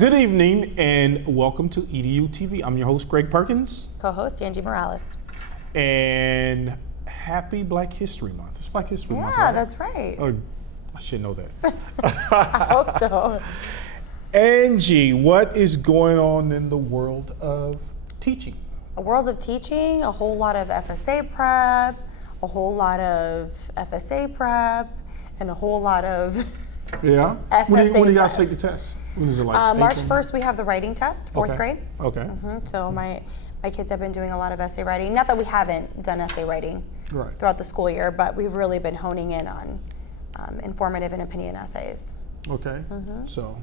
Good evening and welcome to EduTV. I'm your host, Greg Perkins. Co-host Angie Morales. And happy Black History Month. It's Black History Month, Yeah, right? that's right. Oh, I should know that. I hope so. Angie, what is going on in the world of teaching? A world of teaching, a whole lot of FSA prep, a whole lot of FSA prep, and a whole lot of Yeah? FSA When do you guys prep. take the test? When is it, like March April? 1st, we have the writing test, fourth Okay. grade. Okay. So my kids have been doing a lot of essay writing. Not that we haven't done essay writing Right. throughout the school year, but we've really been honing in on informative and opinion essays. Okay. So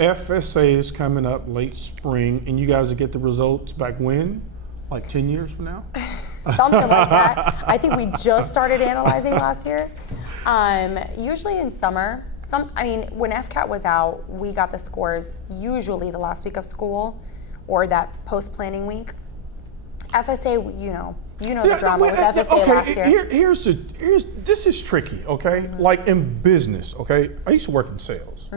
FSA is coming up late spring, and you guys will get the results back when? Like 10 years from now? Something like that. I think we just started analyzing last year's. Usually in summer. When FCAT was out, we got the scores usually the last week of school or that post-planning week. FSA, you know the drama with FSA last year. This is tricky, okay? Like in business, okay? I used to work in sales.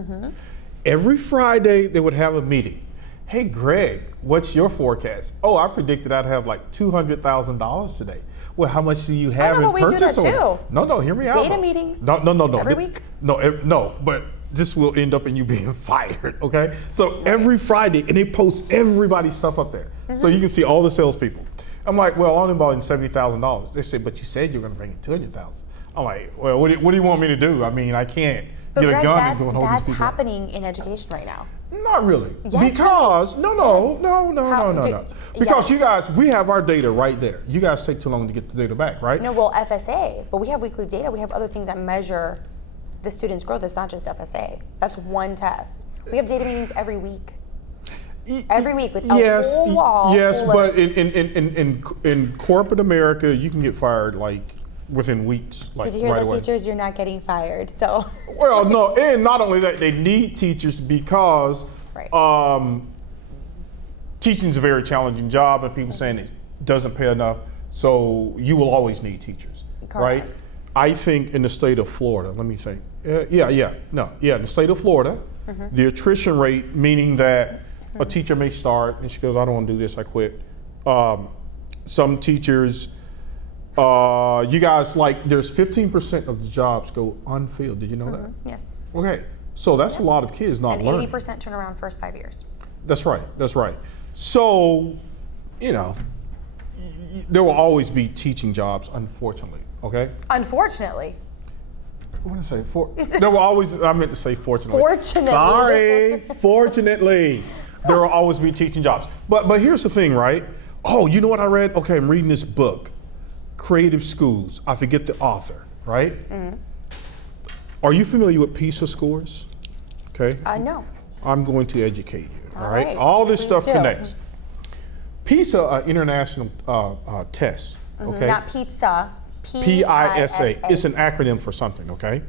Every Friday they would have a meeting. Hey, Greg, what's your forecast? Oh, I predicted I'd have like $200,000 today. Well, how much do you have in we do purchase that order? too. No, hear me out. Data meetings. No. Every week? No, but this will end up in you being fired, okay? So every Friday, and they post everybody's stuff up there. So you can see all the salespeople. I'm like, well, I'm involved in $70,000. They said, but you said you're gonna bring in $200,000. I'm like, well, what do you want me to do? I mean, I can't get a gun and go and hold these That's people. happening in education right now. Not really. Yes, Because, really. no. Yes. Because you guys, we have our data right there. You guys take too long to get the data back, right? No, well, FSA, but we have weekly data. We have other things that measure the students' growth. It's not just FSA. That's one test. We have data meetings every week. Every week with a whole wall. Yes, full but of, in corporate America, you can get fired like within weeks. Like, did you hear right that, away. teachers? You're not getting fired. So. Well, no, and not only that, they need teachers because teaching is a very challenging job, and people saying it doesn't pay enough. So you will always need teachers, right? Correct. I think in the state of Florida, let me think. In the state of Florida, the attrition rate, meaning that a teacher may start and she goes, I don't want to do this, I quit. Some teachers, you guys, like there's 15% of the jobs go unfilled. Did you know that? Yes. Okay, so that's a lot of kids not And learning. 80% turn around first 5 years. That's right. So, there will always be teaching jobs, unfortunately, okay? Unfortunately. I want to say, there will always, I meant to say fortunately. Fortunately. Sorry, fortunately. There will always be teaching jobs. But here's the thing, right? Oh, you know what I read? Okay, I'm reading this book, Creative Schools. I forget the author, right? Are you familiar with PISA scores? Okay. No. I'm going to educate you, all right? right, All this please stuff do. connects. PISA, international test, okay? Not pizza. PISA. It's an acronym for something, okay?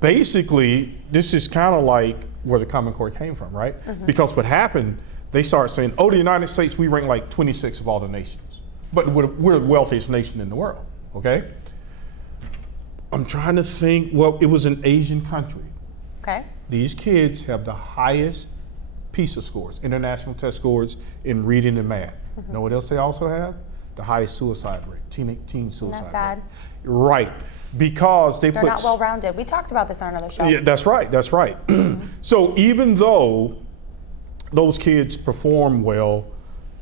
Basically, this is kind of like where the Common Core came from, right? Because what happened, they started saying, oh, the United States, we rank like 26 of all the nations. But we're the wealthiest nation in the world, okay? I'm trying to think, well, it was an Asian country. Okay. These kids have the highest PISA scores, international test scores in reading and math. Know what else they also have? The highest suicide rate, teen suicide That's sad. rate. Right, because They're not well-rounded. We talked about this on another show. Yeah, that's right. So even though those kids perform well,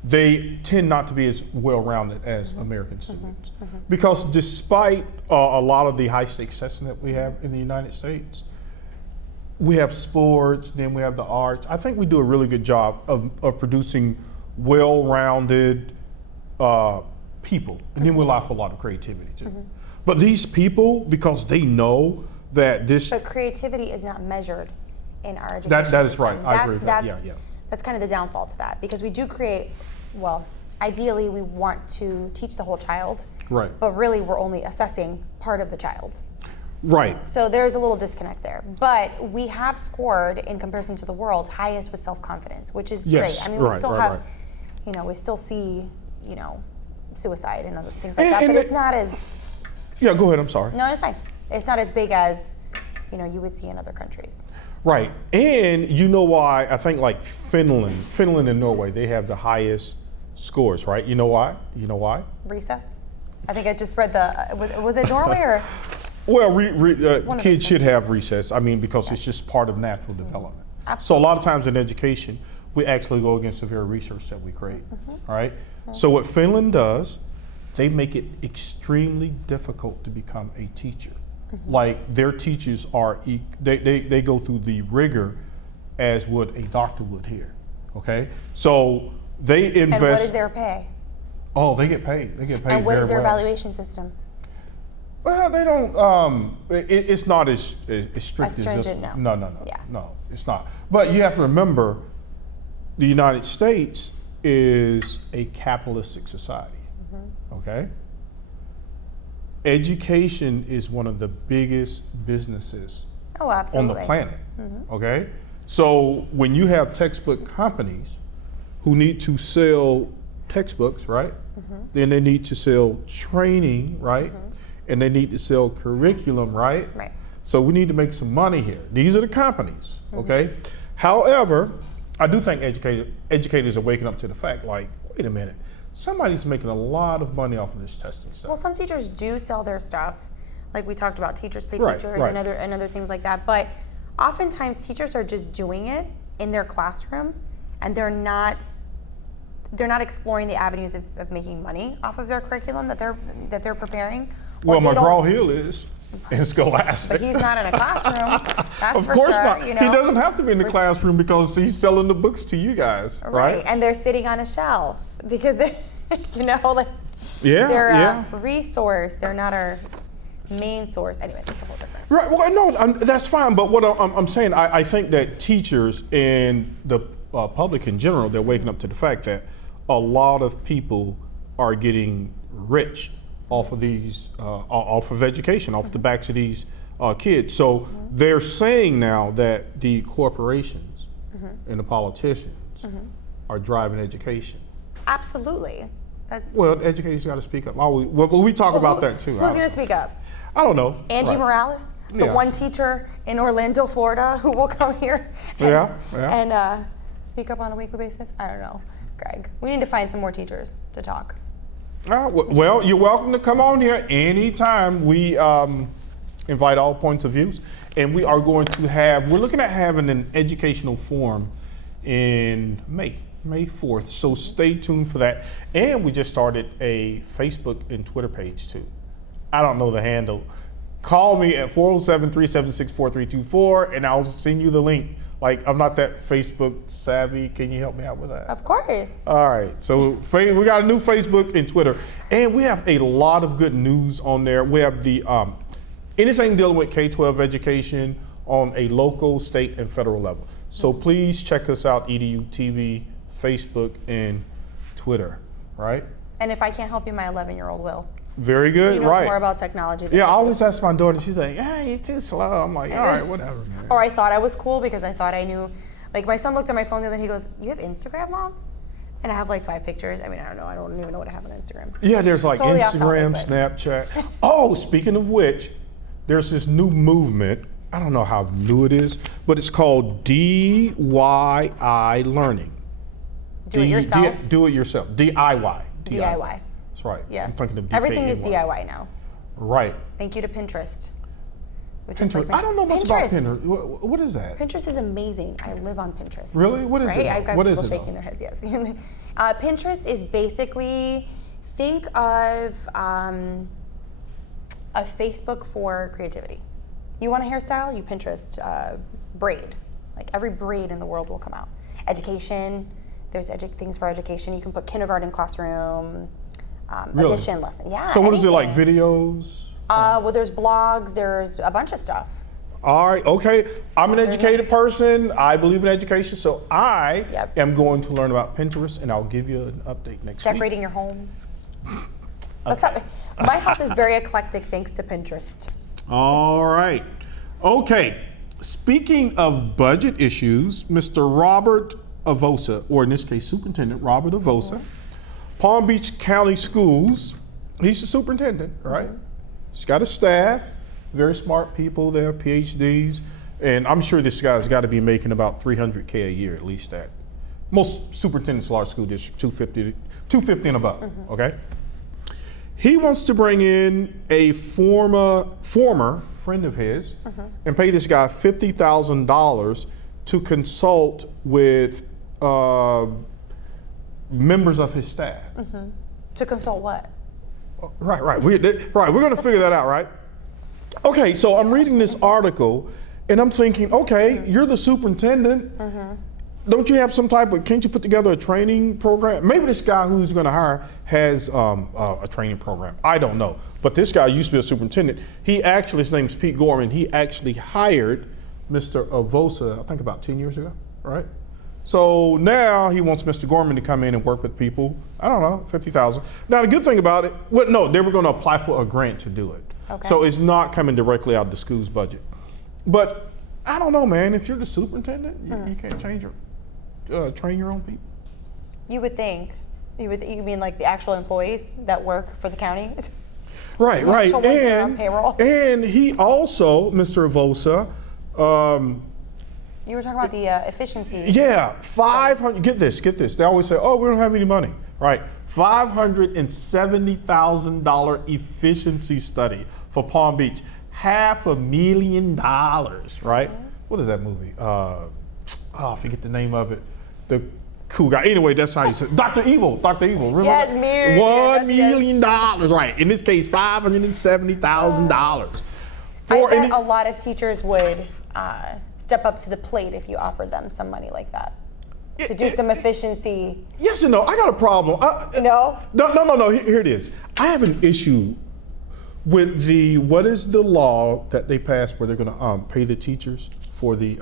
they tend not to be as well-rounded as American students. Because despite a lot of the high-stakes testing that we have in the United States, we have sports, then we have the arts. I think we do a really good job of producing well-rounded people, and then we allow for a lot of creativity too. But these people, because they know that this... But creativity is not measured in our education That is system. right, I agree with that, yeah. That's kind of the downfall to that, because we do create, well, ideally we want to teach the whole child, Right. but really we're only assessing part of the child. Right. So there's a little disconnect there. But we have scored, in comparison to the world, highest with self-confidence, which is Yes, great. I mean, we right, still right, have, right. We still see, suicide and other things like that, but it's not as... Yeah, go ahead, I'm sorry. No, it's fine. It's not as big as, you would see in other countries. Right. And you know why? I think like Finland and Norway, they have the highest scores, right? You know why? You know why? Recess? I think I just read was it Norway or? Well, kids those should have recess. I mean, because it's just part of natural development. Absolutely. So a lot of times in education, we actually go against the very research that we create, all right? So what Finland does, they make it extremely difficult to become a teacher. Like their teachers are, they go through the rigor as would a doctor would here, okay? So they invest. And what is their pay? Oh, they get paid. They get paid. And what very is their well. evaluation system? Well, they don't. It's not as strict as this. Stringent, No, Yeah. no, it's not. But you have to remember, the United States is a capitalistic society. Okay. Education is one of the biggest businesses Oh, on absolutely. the planet. Okay. So when you have textbook companies who need to sell textbooks, right? Then they need to sell training, right? And they need to sell curriculum, right? Right. So we need to make some money here. These are the companies, okay? However, I do think educators are waking up to the fact, like, wait a minute, somebody's making a lot of money off of this testing stuff. Well, some teachers do sell their stuff, like we talked about, teachers pay Right, teachers right. and other things like that. But oftentimes teachers are just doing it in their classroom, and they're not exploring the avenues of making money off of their curriculum that they're preparing. Well, Or they don't- McGraw-Hill is in Scholastic. But he's not in a classroom. That's Of for course sure, not. you know? He doesn't have to be in the We're- classroom because he's selling the books to you guys, right? And they're sitting on a shelf because they, like Yeah, they're yeah. a resource. They're not our main source. Anyway, that's a whole different. Right. Well, no, that's fine. But what I'm saying, I think that teachers and the public in general, they're waking up to the fact that a lot of people are getting rich off of these, off of education, off the backs of these kids. So they're saying now that the corporations and the politicians are driving education. Absolutely. That's Well, educators got to speak up. We talk about that too. Who's going to speak up? I don't know. Angie Right. Morales, the Yeah. one teacher in Orlando, Florida, who will come here Yeah, and speak up on a weekly basis? I don't know, Greg. We need to find some more teachers to talk. Well, you're welcome to come on here anytime. We invite all points of views, and we are going to we're looking at having an educational forum in May 4th. So stay tuned for that. And we just started a Facebook and Twitter page too. I don't know the handle. Call me at 407-376-4324 and I'll send you the link. Like, I'm not that Facebook savvy. Can you help me out with that? Of course. All right, so we got a new Facebook and Twitter, and we have a lot of good news on there. We have the anything dealing with K-12 education on a local, state, and federal level. So please check us out, EduTV, Facebook, and Twitter, right? And if I can't help you, my 11-year-old will. Very good, He knows right? more about technology than Yeah, I I do. always ask my daughter, she's like, yeah, you're too slow. I'm like, all right, whatever, man. Or I thought I was cool because I thought I knew. Like, my son looked at my phone the other day, he goes, you have Instagram, Mom? And I have like 5 pictures. I mean, I don't know. I don't even know what I have on Instagram. Yeah, there's like Totally off Instagram, topic, Snapchat. Oh, speaking of which, there's this new movement. I don't know how new it is, but it's called DIY learning. Do it yourself? Do it yourself. DIY. DIY. That's right. Yes. I'm thinking of Everything is DIY. DIY now. Right. Thank you to Pinterest. Which Pinterest. Is like I don't know much about Pinterest. What is that? Pinterest is amazing. I live on Pinterest. Really? What is right? it? I've got What people is it? shaking their heads, yes. Pinterest is basically, think of a Facebook for creativity. You want a hairstyle? You Pinterest braid. Like every braid in the world will come out. Education, there's things for education. You can put kindergarten classroom, Really? addition lesson. Yeah. So what is it, like anything. videos? Well, there's blogs, there's a bunch of stuff. All right, okay. I'm an educated person. I believe in education, so I Yep. am going to learn about Pinterest, and I'll give you an update next week. Decorating your home. That's how, my house is very eclectic thanks to Pinterest. All right. Okay. Speaking of budget issues, Mr. Robert Avosa, or in this case, Superintendent Robert Avosa, Palm Beach County Schools, he's the superintendent, right? He's got a staff, very smart people there, PhDs, And I'm sure this guy's got to be making about $300K a year, at least that. Most superintendents, large school district, 250 and above, okay? He wants to bring in a former friend of his and pay this guy $50,000 to consult with members of his staff. To consult what? Right. We're going to figure that out, right? Okay, so I'm reading this article and I'm thinking, okay, you're the superintendent. Don't you have some type of, can't you put together a training program? Maybe this guy who's going to hire has a training program. I don't know. But this guy used to be a superintendent. He actually, his name's Pete Gorman. He actually hired Mr. Avosa, I think about 10 years ago, right? So now he wants Mr. Gorman to come in and work with people. I don't know, 50,000. Now the good thing about it, well, no, they were going to apply for a grant to do it. Okay. So it's not coming directly out of the school's budget. But I don't know, man. If you're the superintendent, you can't train your own people. You would think. You mean like the actual employees that work for the county? Right. On payroll. And he also, Mr. Avosa, You were talking about the efficiency. yeah, 500. Get this. They always say, "Oh, we don't have any money." Right? $570,000 efficiency study for Palm Beach. $500,000. Right? What is that movie? I forget the name of it. The cool guy. Anyway, that's how you say it. Dr. Evil. Remember? Yes, $1 million. Right. In this case, $570,000. I bet a lot of teachers would step up to the plate if you offered them some money like that to do some efficiency. Yes and no. I got a problem. No? No. Here it is. I have an issue with what is the law that they passed where they're going to pay the teachers for the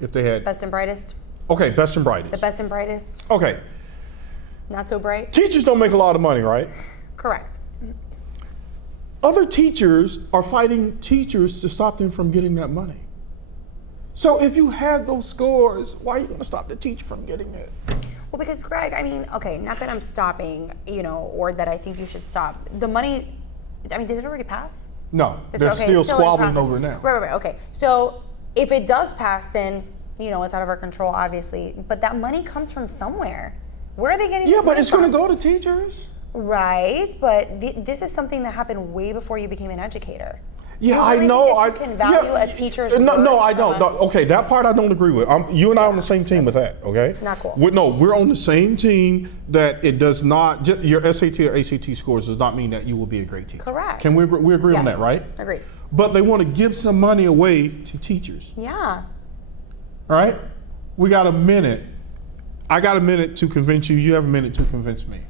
if they had Best and brightest? Okay, best and brightest. The best and brightest? Okay. Not so bright? Teachers don't make a lot of money, right? Correct. Other teachers are fighting teachers to stop them from getting that money. So if you have those scores, why are you going to stop the teacher from getting it? Well, because Greg, I mean, okay, not that I'm stopping, or that I think you should stop. The money, I mean, did it already pass? No, It's they're okay, still it's still in squabbling process. over it now. Right, okay. So if it does pass, then, it's out of our control, obviously. But that money comes from somewhere. Where are they getting this Yeah, but money it's going from? to go to teachers. Right, but this is something that happened way before you became an educator. Yeah, You really I know. think that you can value a teacher's No, work I don't. from No, okay, that part I don't agree with. You and I are on the same team with that. Okay. Not cool. We're on the same team. That it does not your SAT or ACT scores does not mean that you will be a great teacher. Correct. Can we agree on Yes. that, right? Agreed. But they want to give some money away to teachers. Yeah. All right. We got a minute. I got a minute to convince you. You have a minute to convince me.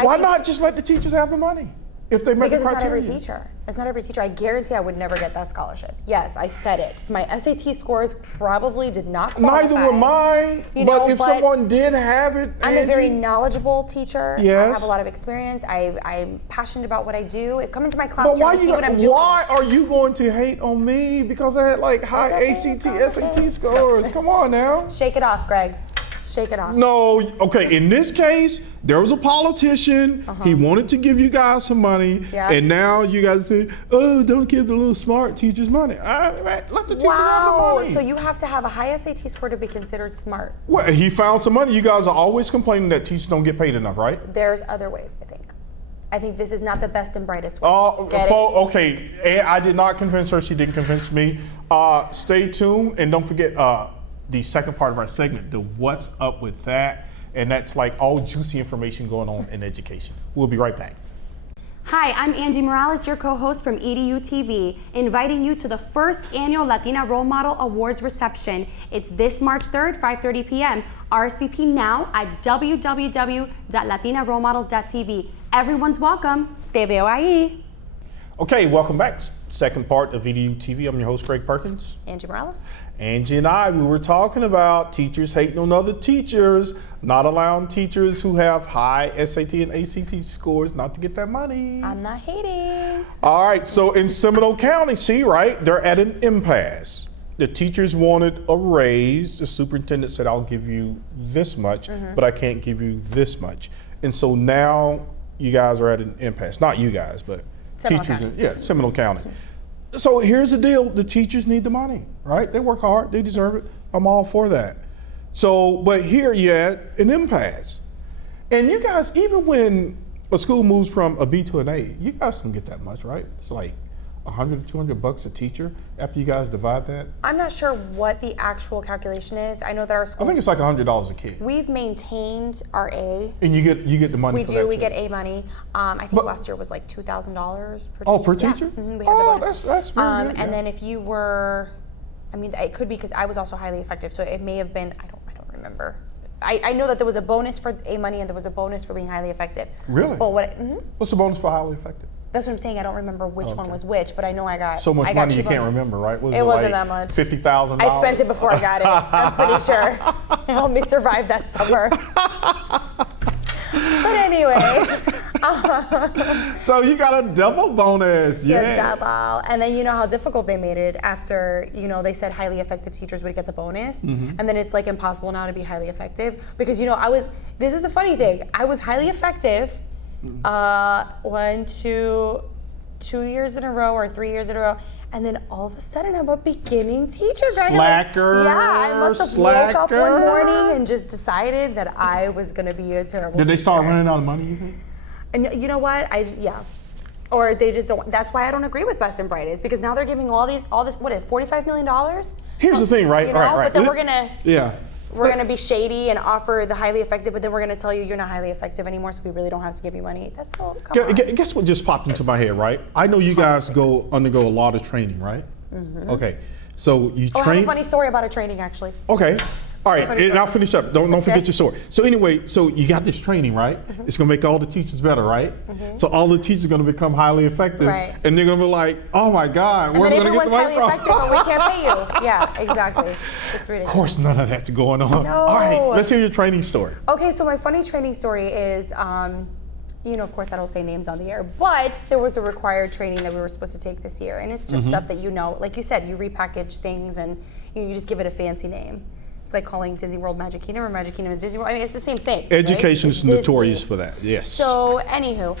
Why not just let the teachers have the money if they make Because the it's not every criteria? teacher. It's not every teacher. I guarantee I would never get that scholarship. Yes, I said it. My SAT scores probably did not qualify. Neither were mine. But if someone did have it, I'm a very Angie, knowledgeable teacher. Yes. I have a lot of experience. I'm passionate about what I do. Come into my But classroom why and see what I'm doing. why are you going to hate on me because I had like high ACT, SAT scores? Come on now. Shake it off, Greg. Shake it off. No, okay, in this case, there was a politician. He wanted to give you guys some money. Yeah. And now you guys say, oh, don't give the little smart teachers money. Let the teachers have the Wow. money. So you have to have a high SAT score to be considered smart. Well, he found some money. You guys are always complaining that teachers don't get paid enough, right? There's other ways, I think. I think this is not the best and brightest way. Get it? Okay, and I did not convince her. She didn't convince me. Stay tuned and don't forget the second part of our segment, the What's Up With That? And that's like all juicy information going on in education. We'll be right back. Hi, I'm Angie Morales, your co-host from EduTV, inviting you to the first annual Latina Role Model Awards reception. It's this March 3rd, 5:30 p.m. RSVP now at www.latinarolemodels.tv. Everyone's welcome. Te veo ahí. Okay, welcome back. Second part of EduTV. I'm your host, Greg Perkins. Angie Morales. Angie and I, we were talking about teachers hating on other teachers, not allowing teachers who have high SAT and ACT scores not to get that money. I'm not hating. All right, so in Seminole County, see, right, they're at an impasse. The teachers wanted a raise. The superintendent said, I'll give you this much, but I can't give you this much. And so now you guys are at an impasse. Not you guys, but Seminole teachers. County. Yeah, Seminole County. So here's the deal: the teachers need the money, right? They work hard, they deserve it. I'm all for that. So, but here you had an impasse, and you guys, even when a school moves from a B to an A, you guys don't get that much, right? It's like $100 to $200 a teacher after you guys divide that. I'm not sure what the actual calculation is. I know that our I school. think it's like $100 a kid, We've maintained our A. and you get the money. We for do. that We too. get A money. I think But- last year was like $2,000 per. Oh, per Yeah. teacher? We had the Oh, bonus. that's very good. And then if you were, I mean, it could be because I was also highly effective, so it may have been. I don't remember. I know that there was a bonus for A money and there was a bonus for being highly effective. Really? But What's the bonus for highly effective? that's what I'm saying. I don't remember which one Okay. was which, but I know I got So much I got money you two can't bonus. remember, right? It wasn't like that much. $50,000. I spent it before I got it. I'm pretty sure. It helped me survive that summer. But anyway, So you got a double bonus. Yeah. double. And then you know how difficult they made it after, they said highly effective teachers would get the bonus. Mm-hmm. And then it's like impossible now to be highly effective because, this is the funny thing. I was highly effective two years in a row or 3 years in a row. And then all of a sudden, I'm a beginning teacher. Greg. Slacker, Yeah, I must have woke up one slacker. morning and just decided that I was going to be a terrible Did they start teacher. running out of money, you think? And you know what? Or they just don't. That's why I don't agree with Best and Brightest because now they're giving all this. What is $45 million? Here's the thing, right? But then Yeah. we're gonna be shady and offer the highly effective, but then we're gonna tell you you're not highly effective anymore, so we really don't have to give you money. That's all. Come on. Guess what just popped into my head, right? I know you guys undergo a lot of training, right? Mm-hmm. Okay. So you I have train. a funny story about a training actually. Okay. All right, Funny and story. I'll finish up. Don't forget your story. So anyway, so you got this training, right? Mm-hmm. It's gonna make all the teachers better, right? So all the teachers are gonna become highly effective, Right. and they're gonna be like, "Oh my God, And where then are we gonna get everyone's the money highly from?" effective, but we can't pay you. Yeah, exactly. It's Of ridiculous. course, none of that's going on. No. All right, let's hear your training story. Okay, so my funny training story is, of course I don't say names on the air, but there was a required training that we were supposed to take this year, and it's just stuff that like you said, you repackage things and you just give it a fancy name. It's like calling Disney World Magic Kingdom or Magic Kingdom is Disney World. I mean, it's the same thing. right? Education It's is Disney. notorious for that. Yes. So, anywho,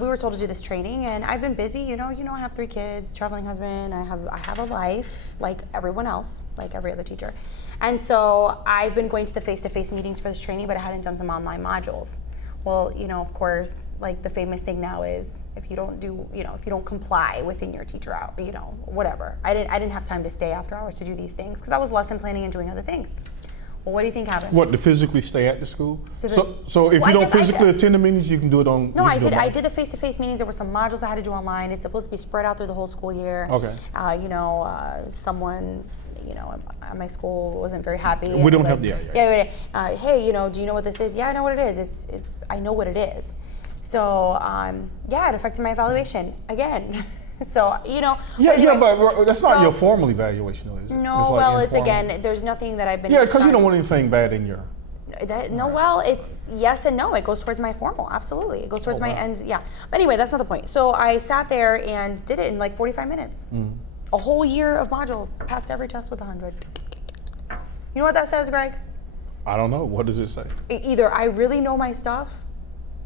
we were told to do this training, and I've been busy. You know, I have 3 kids, traveling husband. I have a life like everyone else, like every other teacher, and so I've been going to the face-to-face meetings for this training, but I hadn't done some online modules. Well, of course, like the famous thing now is if you don't comply within your teacher hour, whatever. I didn't have time to stay after hours to do these things because I was lesson planning and doing other things. Well, what do you think happened? What, to physically stay at the school? So So if Well, I you don't guess I physically did. attend the meetings, you can do it on. No, you I can do did. it I online. did the face-to-face meetings. There were some modules I had to do online. It's supposed to be spread out through the whole school year. Okay. Someone, at my school wasn't very happy. We don't have the Hey, do you know what this is? Yeah, I know what it is. It's I know what it is. So it affected my evaluation again. So Yeah, anyway, but that's not so- your formal evaluation, though, is it? No, like it's informal. again. There's nothing that I've been. Yeah, because you trying- don't want anything bad in your. It's yes and no. It goes towards my formal, absolutely. It goes towards my wow. end, yeah. But anyway, that's not the point. So I sat there and did it in like 45 minutes. A whole year of modules, passed every test with 100. You know what that says, Greg? I don't know. What does it say? Either I really know my stuff,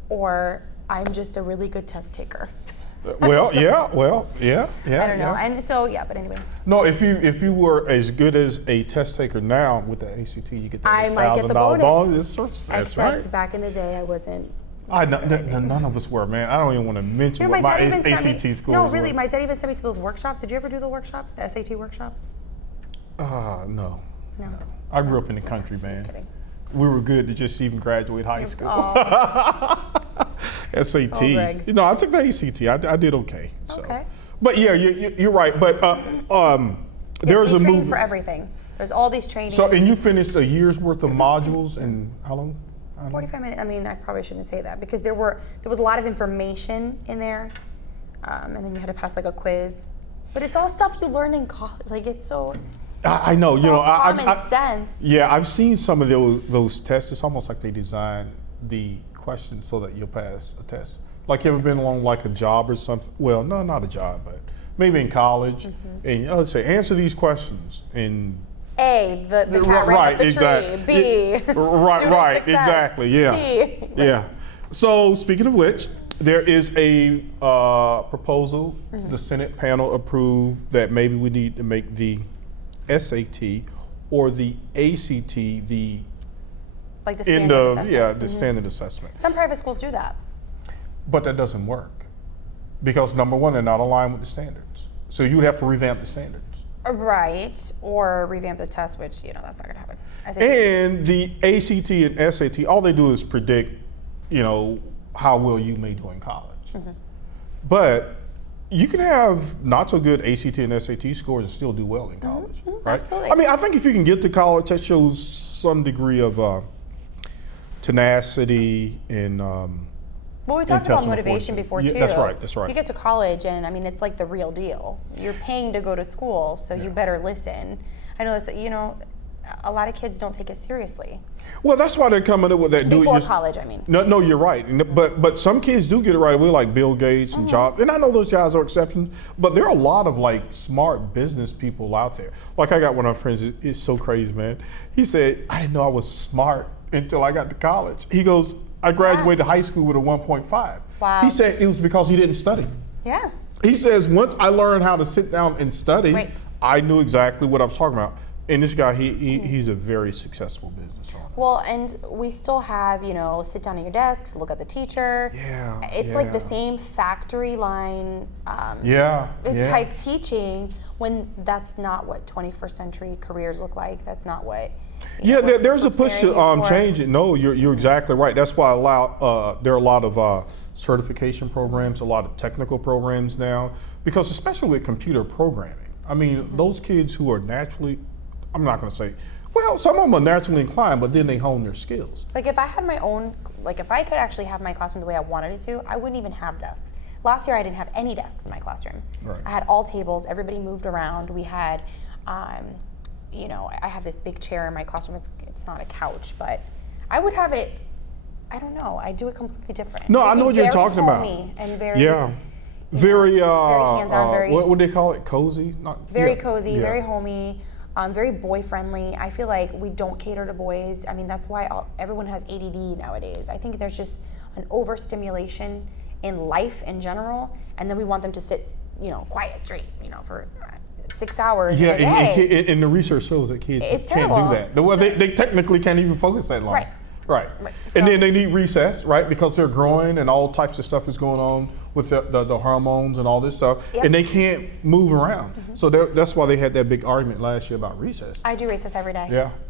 or I'm just a really good test taker. Yeah. I don't know. And so but anyway. No, if you were as good as a test taker now with the ACT, you get that I might get the $1,000 bonus. That's Except right. back in the day, I wasn't. None of us were, man. I don't even want to mention what my dad even sent ACT me. scores No, were. really, my dad even sent me to those workshops. Did you ever do the workshops, the SAT workshops? No. No. I grew up in the country, man. Just kidding. We were good to just even graduate high school. Oh, SAT. Greg. I took the ACT. I did okay. So. Okay. But yeah, you're right. But there's we a train move. for everything. There's all these trainings. So and you finished a year's worth of modules in how long? 45 minutes. I mean, I probably shouldn't say that because there was a lot of information in there, and then you had to pass like a quiz. But it's all stuff you learn in college. Like it's so. I know. It's all common sense. Yeah, I've seen some of those tests. It's almost like they design the questions so that you'll pass a test. Like you ever been on like a job or something? Well, no, not a job, but maybe in college, and let's say answer these questions in. A, the cat ran up the exactly. tree. B, Right, student success. exactly. Yeah, C. yeah. So speaking of which, There is a proposal the Senate panel approved that maybe we need to make the SAT or the ACT the Like the standard assessment. the standard assessment. Some private schools do that. But that doesn't work because number one, they're not aligned with the standards. So you would have to revamp the standards. Right, or revamp the test, which, that's not gonna happen. And the ACT and SAT, all they do is predict, how well you may do in college. But you can have not so good ACT and SAT scores and still do well in college, right? Absolutely. I mean, I think if you can get to college, that shows some degree of tenacity and Well, we talked about motivation before too. That's right, that's right. You get to college and it's like the real deal. You're paying to go to school, so you better listen. I know that's, a lot of kids don't take it seriously. Well, that's why they're coming up with that. Before college, I mean. No, you're right. But some kids do get it right away, like Bill Gates and Jobs. And I know those guys are exceptions, but there are a lot of like smart business people out there. Like I got one of my friends, it's so crazy, man. He said, I didn't know I was smart until I got to college. He goes, I graduated high school with a 1.5. Wow. He said it was because he didn't study. Yeah. He says, once I learned how to sit down and study, Right. I knew exactly what I was talking about. And this guy, he's a very successful business owner. Well, and we still have, sit down at your desks, look at the teacher. Yeah. It's like the same factory line type teaching when that's not what 21st century careers look like. That's not what. There's a push to change it. No, you're exactly right. That's why there are a lot of certification programs, a lot of technical programs now, because especially with computer programming. I mean, those kids who are naturally, I'm not going to say, well, some of them are naturally inclined, but then they hone their skills. Like if I had my own, if I could actually have my classroom the way I wanted it to, I wouldn't even have desks. Last year I didn't have any desks in my classroom. Right. I had all tables, everybody moved around. We had, I have this big chair in my classroom. It's not a couch, but I would have it, I don't know, I do it completely different. No, I know what you're talking about. And very, very hands-on, very. What would they call it? Cozy? Very cozy, very homey, very boy-friendly. I feel like we don't cater to boys. I mean, that's why everyone has ADD nowadays. I think there's just an overstimulation in life in general, and then we want them to sit, quiet straight, for 6 hours a day. And the research shows that kids can't do that. They technically can't even focus that long. Right. And then they need recess, right? Because they're growing and all types of stuff is going on with the hormones and all this stuff. Yep. And they can't move around. So that's why they had that big argument last year about recess. I do recess every day.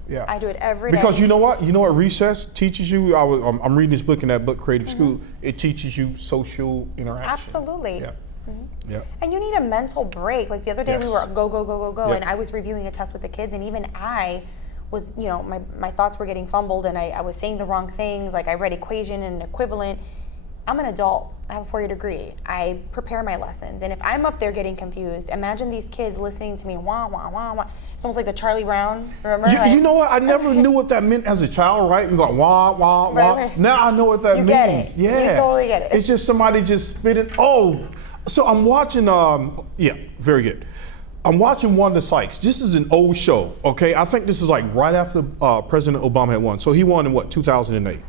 Yeah. I do it every day. Because you know what? Recess teaches you, I'm reading this book in that book, Creative School. It teaches you social interaction. Absolutely. Yeah. Yeah. And you need a mental break. Like the other day we were go, Yep. and I was reviewing a test with the kids, and even I was, my thoughts were getting fumbled and I was saying the wrong things. Like I read equation and equivalent. I'm an adult. I have a 4-year degree. I prepare my lessons. And if I'm up there getting confused, imagine these kids listening to me, wah, wah, wah, wah. It's almost like the Charlie Brown, remember? You know what? I never knew what that meant as a child, right? And going, wah, wah, wah. Right. Now I know what that means. You get it. Yeah. You totally get it. It's just somebody just spitting. Oh, so I'm watching, very good. I'm watching Wanda Sykes. This is an old show, okay? I think this is like right after President Obama had won. So he won in 2008.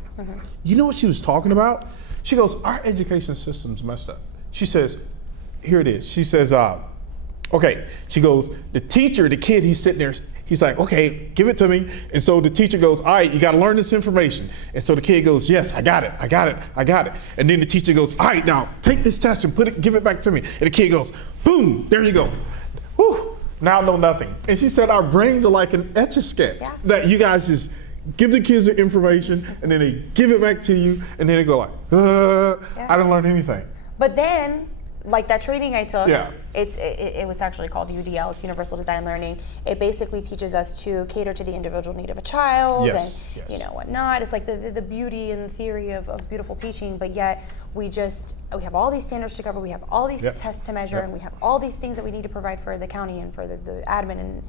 You know what she was talking about? She goes, our education system's messed up. She says, here it is. She says, okay. She goes, the teacher, the kid, he's sitting there, he's like, okay, give it to me. And so the teacher goes, all right, you gotta learn this information. And so the kid goes, yes, I got it. And then the teacher goes, all right, now take this test and give it back to me. And the kid goes, boom, there you go. Whew, now I know nothing. And she said, our brains are like an Etch-a-Sketch that you guys just give the kids the information and then they give it back to you and then they go like, I didn't learn anything. But then, like that training I took, Yeah. it was actually called UDL, it's Universal Design Learning. It basically teaches us to cater to the individual need of a child and whatnot. It's like the beauty and the theory of beautiful teaching, but yet we have all these standards to cover, we have all these tests to measure, and we have all these things that we need to provide for the county and for the admin, and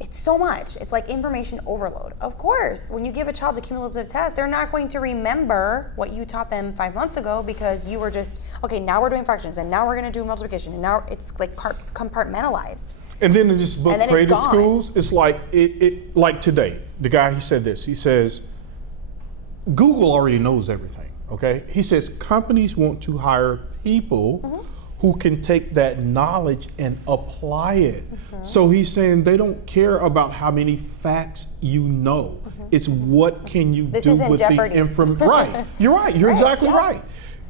it's so much. It's like information overload. Of course, when you give a child a cumulative test, they're not going to remember what you taught them 5 months ago because you were just, okay, now we're doing fractions and now we're gonna do multiplication and now it's like compartmentalized. And then in this book, then Creative it's gone. Schools, it's like, like today, the guy, he said this, he says, Google already knows everything. okay? He says companies want to hire people who can take that knowledge and apply it. So he's saying they don't care about how many facts you know. It's what can you This do isn't with Jeopardy. the information. Right, you're right, you're exactly yeah. right.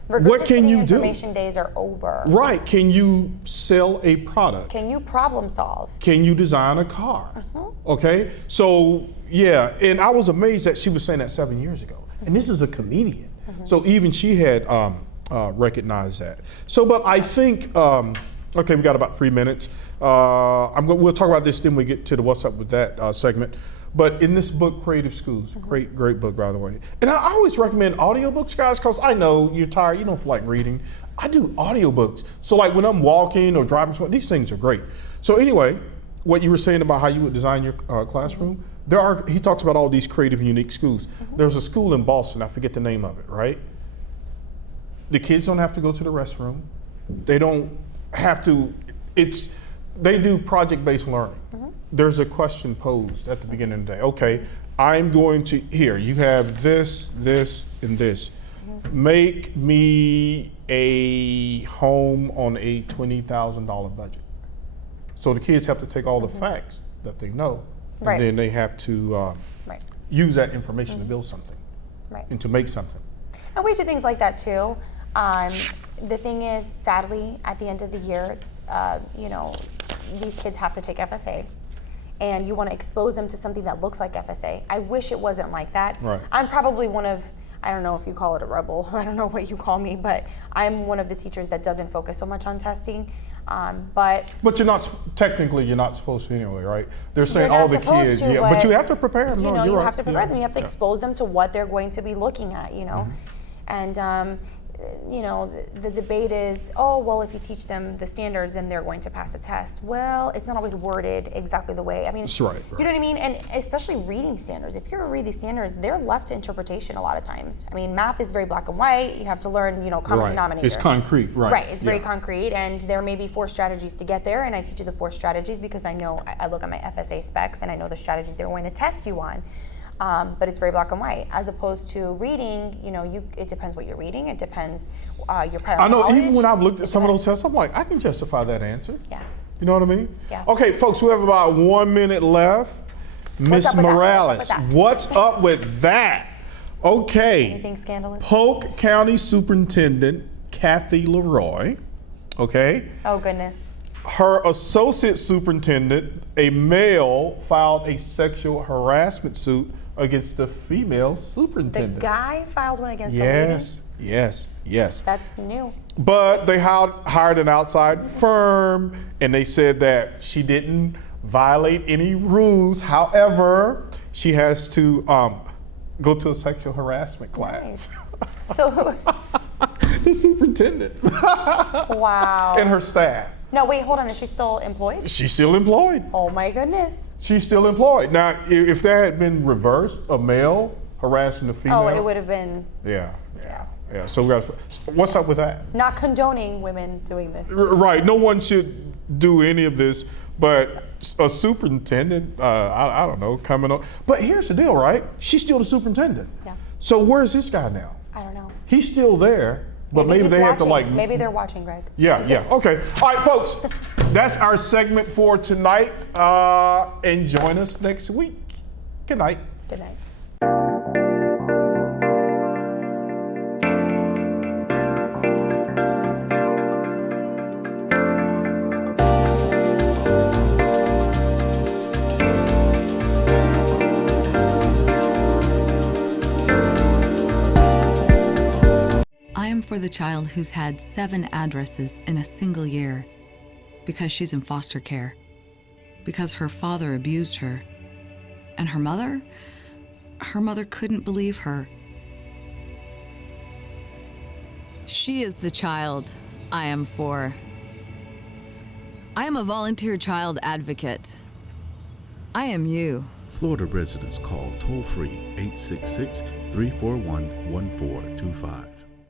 What can Regurgitating you do? information days are over. Right, can you sell a product? Can you problem solve? Can you design a car? Okay, so yeah, and I was amazed that she was saying that 7 years ago. And this is a comedian. So even she had recognized that. So, but I think, okay, we got about 3 minutes. We'll talk about this then we get to the what's up with that segment. But in this book, Creative Schools, great book, by the way. And I always recommend audiobooks, guys, because I know you're tired, you don't feel like reading. I do audiobooks. So like when I'm walking or driving, these things are great. So anyway, what you were saying about how you would design your classroom, he talks about all these creative and unique schools. There's a school in Boston, I forget the name of it, right? The kids don't have to go to the restroom. They don't have to, they do project-based learning. There's a question posed at the beginning of the day. Okay, I'm going to, here, you have this, this, and this. Make me a home on a $20,000 budget. So the kids have to take all the facts that they know, and then they have to use that information to build something and to make something. And we do things like that too. The thing is, sadly, at the end of the year, you know, these kids have to take FSA, and you want to expose them to something that looks like FSA. I wish it wasn't like that. Right. I'm probably one of, I don't know if you call it a rebel, I don't know what you call me, but I'm one of the teachers that doesn't focus so much on testing. But you're not supposed to anyway, right? They're saying you're all not the kids, supposed to, but you have to prepare them. You No, know, you're you right. have to prepare them. You have to expose them to what they're going to be looking at, you know. And you know, the debate is, oh, well, if you teach them the standards, then they're going to pass the test. Well, it's not always worded exactly the way. I mean, That's right. You know what I mean? And especially reading standards. If you read these standards, they're left to interpretation a lot of times. I mean, math is very black and white. You have to learn, you know, common denominator. It's concrete, right? Right. It's very concrete, and there may be 4 strategies to get there, and I teach you the 4 strategies because I know I look at my FSA specs and I know the strategies they're going to test you on. But it's very black and white, as opposed to reading. You know, it depends what you're reading. It depends your prior I know. knowledge. Even when I've looked at some of those tests, I'm like, I can justify that answer. Yeah. You know what I mean? Yeah. Okay, folks, we have about 1 minute left. Miss up with that? Morales, what's up with that? Okay. Anything scandalous? Polk County Superintendent Kathy Leroy. Okay. Oh goodness. Her associate superintendent, a male, filed a sexual harassment suit against the female The superintendent. guy filed one against the lady. Yes. That's new. But they hired an outside firm, and they said that she didn't violate any rules. However, she has to go to a sexual harassment class. Nice. So, The superintendent wow. and her staff. No, wait, hold on. Is she still employed? She's still employed. Oh my goodness. She's still employed. Now, if that had been reversed, a male harassing a female. Oh, it would have been Yeah. So we got. What's up with that? not condoning women doing this. Right. No one should do any of this, but a superintendent, I don't know, coming on. But here's the deal, right? She's still the superintendent. Yeah. So where's this guy now? I don't know. He's still there, but maybe he's they have to watching. like. Maybe they're watching, Greg. Yeah. Okay. All right, folks. That's our segment for tonight. And join us next week. Good night. Good night. I am for the child who's had 7 addresses in a single year because she's in foster care, because her father abused her, and her mother couldn't believe her. She is the child I am for. I am a volunteer child advocate. I am you. Florida residents call toll-free 866-341-1425.